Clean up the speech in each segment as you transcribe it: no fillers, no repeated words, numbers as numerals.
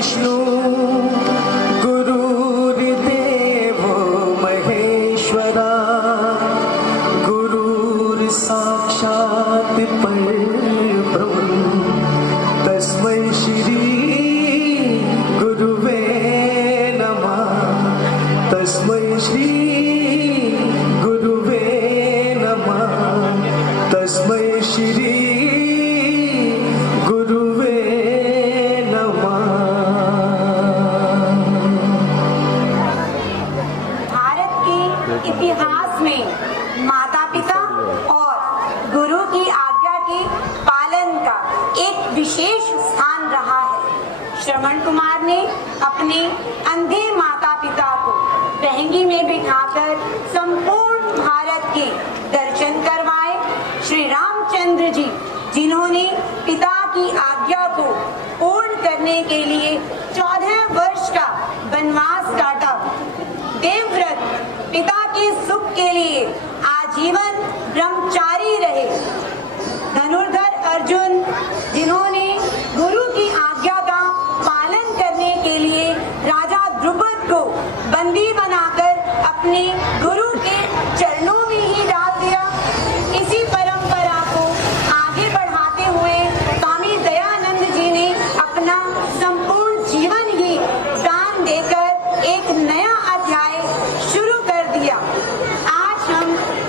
विष्णु गुरुर्देवो महेश्वरा गुरुर्साक्षात् परब्रह्म तस्मै श्री गुरुवे नमः तस्मै श्री गुरुवे नमः तस्मै श्री गुरुवे नमः। भारत के इतिहास में माता पिता और गुरु की आज्ञा के पालन का एक विशेष स्थान रहा है। श्रवण कुमार ने अपने अंधे माता पिता को बहंगी में बिठाकर संपूर्ण भारत के दर्शन करवाए। श्री रामचंद्र जी जिन्होंने पिता की आज्ञा को पूर्ण करने के लिए 14 वर्ष का वनवास काटा, देवव्रत पिता के सुख के लिए आजीवन ब्रह्मचारी रहे। धनुर्धर अर्जुन जिन्होंने गुरु की आज्ञा का पालन करने के लिए राजा द्रुपद को बंदी बनाकर अपने गुरु के चरणों में ही डाल दिया। इसी परंपरा को आगे बढ़ाते हुए स्वामी दयानंद जी ने अपना संपूर्ण जीवन ही दान देकर एक नया अध्याय शुरू कर दिया। आज हम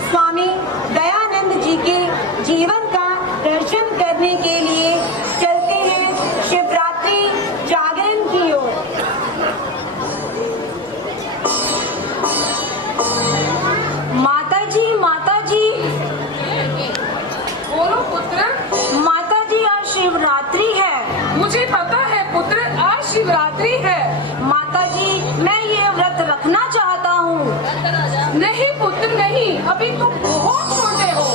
स्वामी दयानंद जी के जीवन का दर्शन करने के लिए चलते हैं शिवरात्रि जागरण की ओर। माता जी बोलो पुत्र। माता जी आज शिवरात्रि है। मुझे पता है पुत्र, आज शिवरात्रि है। माता जी मैं ये व्रत रखना चाहता हूँ। नहीं पुत्र नहीं, अभी तुम बहुत छोटे हो।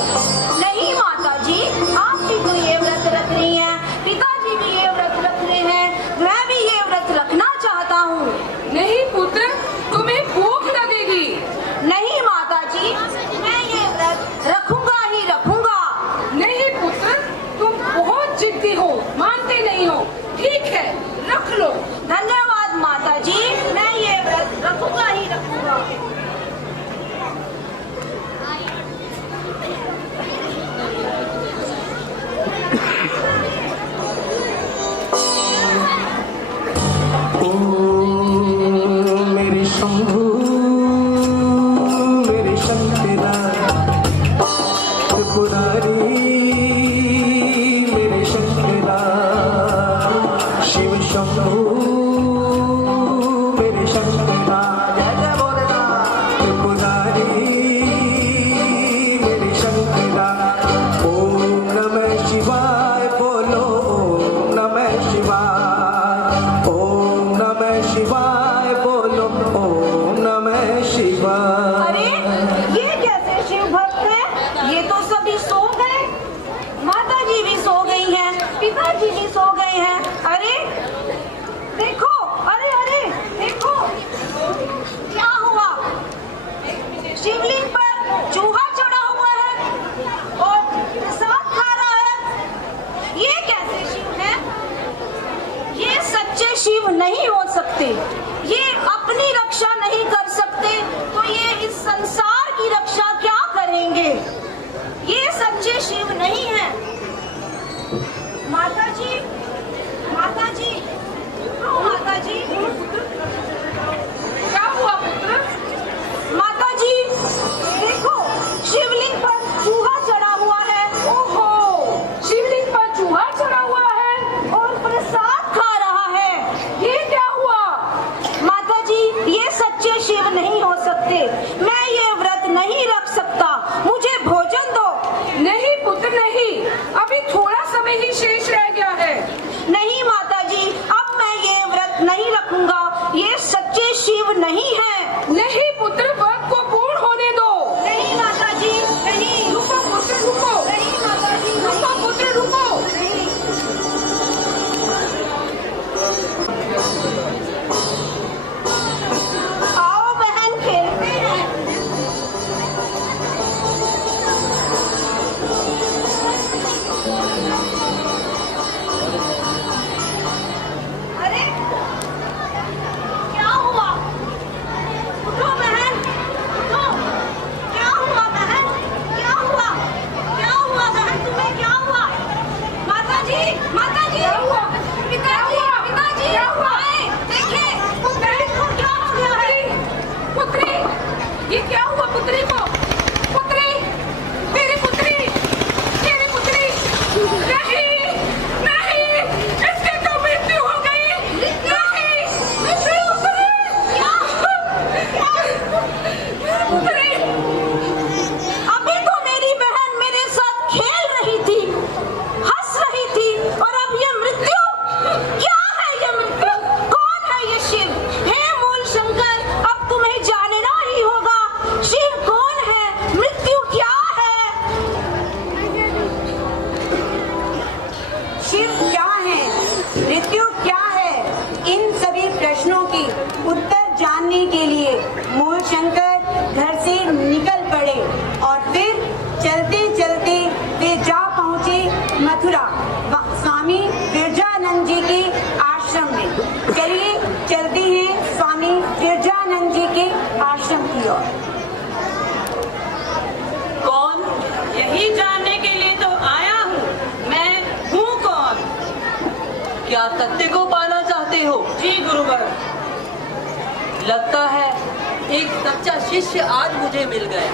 नहीं माता जी, आप भी तो ये व्रत रख रही हैं, पिताजी भी ये व्रत रख रहे हैं, मैं भी ये व्रत रखना चाहता हूँ। नहीं पुत्र, तुम्हें भूख लगेगी। नहीं माता जी, मैं ये व्रत रखूंगा ही रखूंगा। नहीं पुत्र, तुम बहुत जिद्दी हो, मानते नहीं हो। ठीक है, रख लो। धन्यवाद माता जी, मैं ये व्रत रखूंगा ही रखूंगा। मेरे शंभू मेरे शंकरा त्रिपुरारी मेरे शंकरा शिव शंभू मेरे शंकरा जय बोलना त्रिपुरारी मेरे शंकरा। ओम नमः शिवाय बोलो ओम नमः शिवाय ओम नमः शिवाय बोलो ओम नमः शिवाय। अरे ये कैसे शिव भक्त है? ये तो सभी सो गए। माता जी भी सो गई हैं, पिताजी भी सो गए हैं। अरे देखो, अरे अरे देखो क्या हुआ। शिवलिंग पर चूहा चढ़ा हुआ है और प्रसाद खा रहा है। ये कैसे शिव है? ये सच्चे शिव नहीं हो सकते। ये अपनी रक्षा नहीं कर सकते तो ये इस संसार की रक्षा क्या करेंगे? ये सच्चे शिव नहीं है। माता जी, माता जी, ओ माता जी, क्या हुआ पुत्र? माता जी देखो, शिवलिंग पर चूहा चढ़ा हुआ है। ओहो, शिवलिंग पर चूहा चढ़ा हुआ है और प्रसाद खा रहा है। ये क्या हुआ? माता जी ये सच्चे शिव नहीं हो सकते। मैं ये व्रत नहीं रख सकता, मुझे भोजन दो। नहीं पुत्र नहीं, क्या सत्य को पाना चाहते हो? जी गुरुवर। लगता है एक सच्चा शिष्य आज मुझे मिल गया।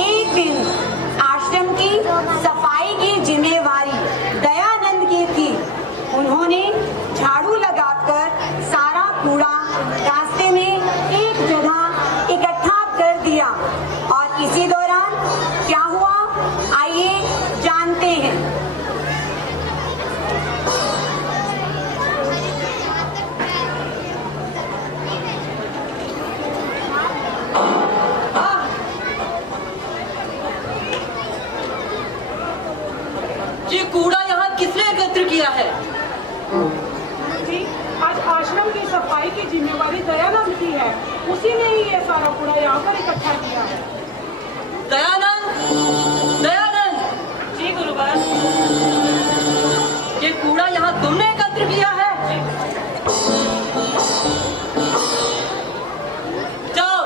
एक दिन आश्रम की सफाई की जिम्मेवारी दयानंद की थी। उन्होंने झाड़ू लगाकर सारा कूड़ा रास्ते में एक जगह इकट्ठा कर दिया और इसी दौरान क्या हुआ, आइए जानते हैं। ये कूड़ा यहाँ किसने एकत्र किया है? जी, आज आश्रम की सफाई की जिम्मेवारी दयानंद की है। उसी ने ही ये सारा कूड़ा यहाँ पर इकट्ठा किया है। दयानंद, दयानंद, जी गुरुवर। ये कूड़ा यहाँ तुमने एकत्र किया है? जाओ,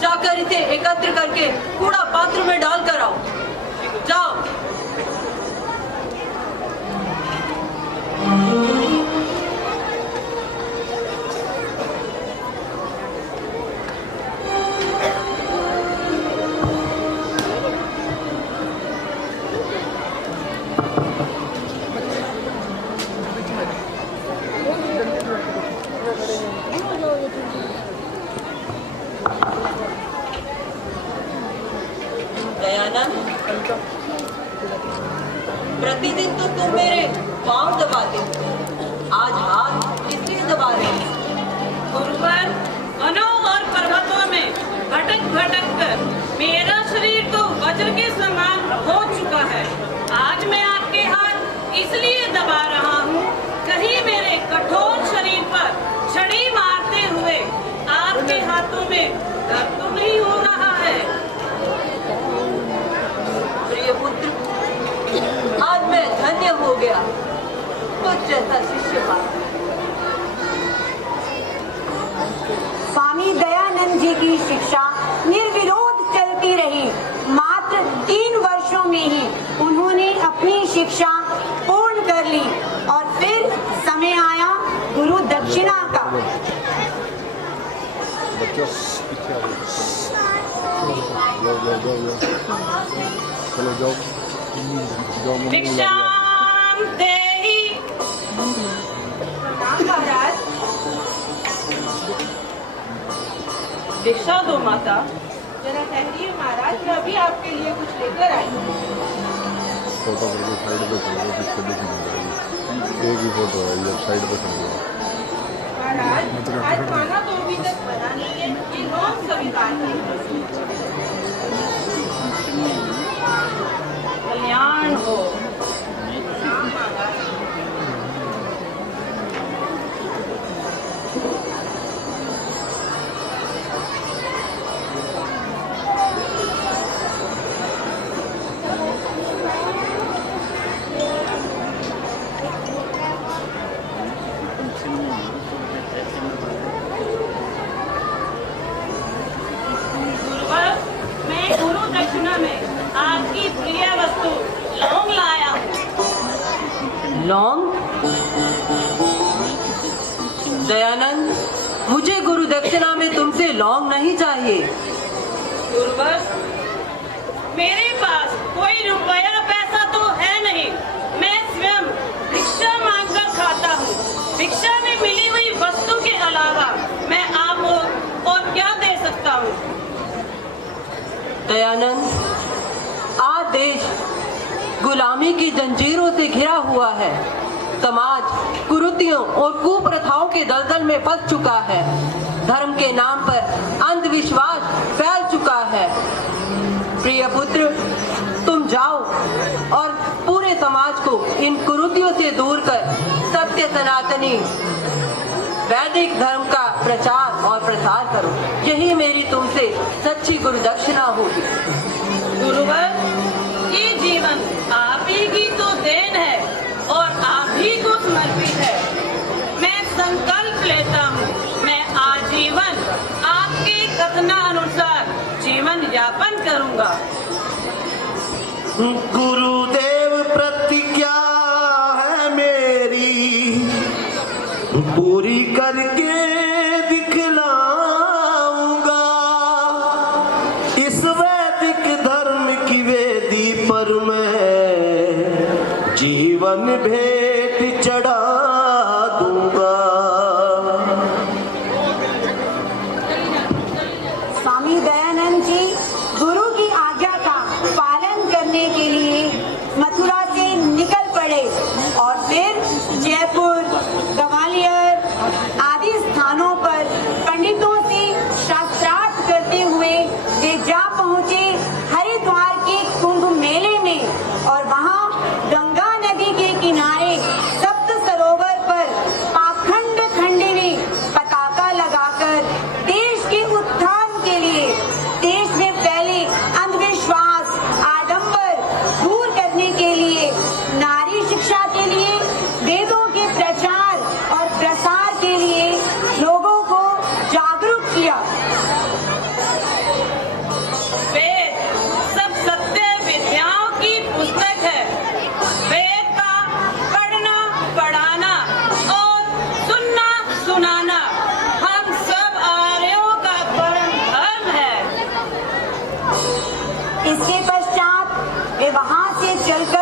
जाकर इसे एकत्र करके कूड़ा पात्र में डाल कर आओ। जाओ। दयानंद, प्रतिदिन तो तुम मेरे पांव दबाते हो, आज हाथ इसलिए दबा रहे हो? गुरुवर, वनों और पर्वतों में भटक भटक कर मेरा शरीर तो वज्र के समान हो चुका है। आज मैं आपके हाथ इसलिए दबा रहा हूँ, कहीं मेरे कठोर शरीर पर छड़ी मारते हुए आपके हाथों में दर्द तो नहीं हो रहा है? प्रिय पुत्र, आज मैं धन्य हो गया तुझ जैसा शिष्य पाकर। स्वामी दयानंद जी की शिक्षा निर्विरोध चलती रही। मात्र 3 वर्षों में ही उन्होंने अपनी शिक्षा पूर्ण कर ली और फिर समय आया गुरु दक्षिणा का। बच्चों पीछे आ जाओ, चलो जाओ, भिक्षाम देहि। महाराज, भिक्षा दो माता। जरा ठहरिए महाराज, मैं अभी आपके लिए कुछ लेकर आई हूँ। फोटो करके साइड पे चल रहा, पीछे दिख नहीं रहा। एक ही फोटो है, ये साइड पे चल रहा। महाराज, आज खाना तो अभी तक बना नहीं है, ये नॉन स्वीकार है। कल्याण हो। गुरुवर, मैं गुरु दक्षिणा में आपकी प्रिय वस्तु लौंग लाया हूँ। लौंग? दयानंद, मुझे गुरु दक्षिणा में तुमसे लौंग नहीं चाहिए। गुरुवर, मेरे पास कोई रुपया पैसा तो है नहीं। मैं स्वयं भिक्षा मांगकर खाता हूँ। भिक्षा में मिली हुई वस्तु के अलावा मैं आपको और क्या दे सकता हूँ? दयानंद, आज देश गुलामी की जंजीरों से घिरा हुआ है। समाज कुरीतियों और कुप्रथाओं के दलदल में फंस चुका है। धर्म के नाम पर अंधविश्वास फैल चुका है। प्रिय पुत्र, तुम जाओ और पूरे समाज को इन कुरीतियों से दूर कर सत्य सनातनी वैदिक धर्म का प्रचार और प्रसार करो। यही मेरी तुमसे सच्ची गुरु दक्षिणा होगी। गुरुवर, ये जीवन आप ही की तो देन है और आप ही को समर्पित है। मैं संकल्प लेता हूँ, मैं आजीवन आपके कथनानुसार जीवन यापन करूंगा। गुरुदेव प्रतिज्ञा है मेरी, पूरी करके दिखलाऊंगा। इस वैदिक धर्म की वेदी पर मैं जीवन भेंट चढ़ा दूंगा। स्वामी दयानंद जी गुरु की आज्ञा का पालन करने के लिए मथुरा से निकल पड़े और फिर जयपुर, ग्वालियर आदि स्थानों पर पंडितों से शास्त्रार्थ करते हुए वे जा पहुंचे हरिद्वार के कुंभ मेले में और वहां गंगा नदी के किनारे सप्त सरोवर पर पाखंड खंडिनी पताका लगाकर देश के उत्थान के लिए, देश में फैले अंधविश्वास, आडंबर दूर करने के लिए, नारी शिक्षा के लिए, वेदों के प्रचार और प्रसार के लिए लोगों को जागरूक किया। वेद सब सत्य विद्याओं की पुस्तक है। वेद का पढ़ना, पढ़ाना और सुनना, सुनाना हम सब आर्यों का परम धर्म है। इसके पश्चात वे वहां से चलकर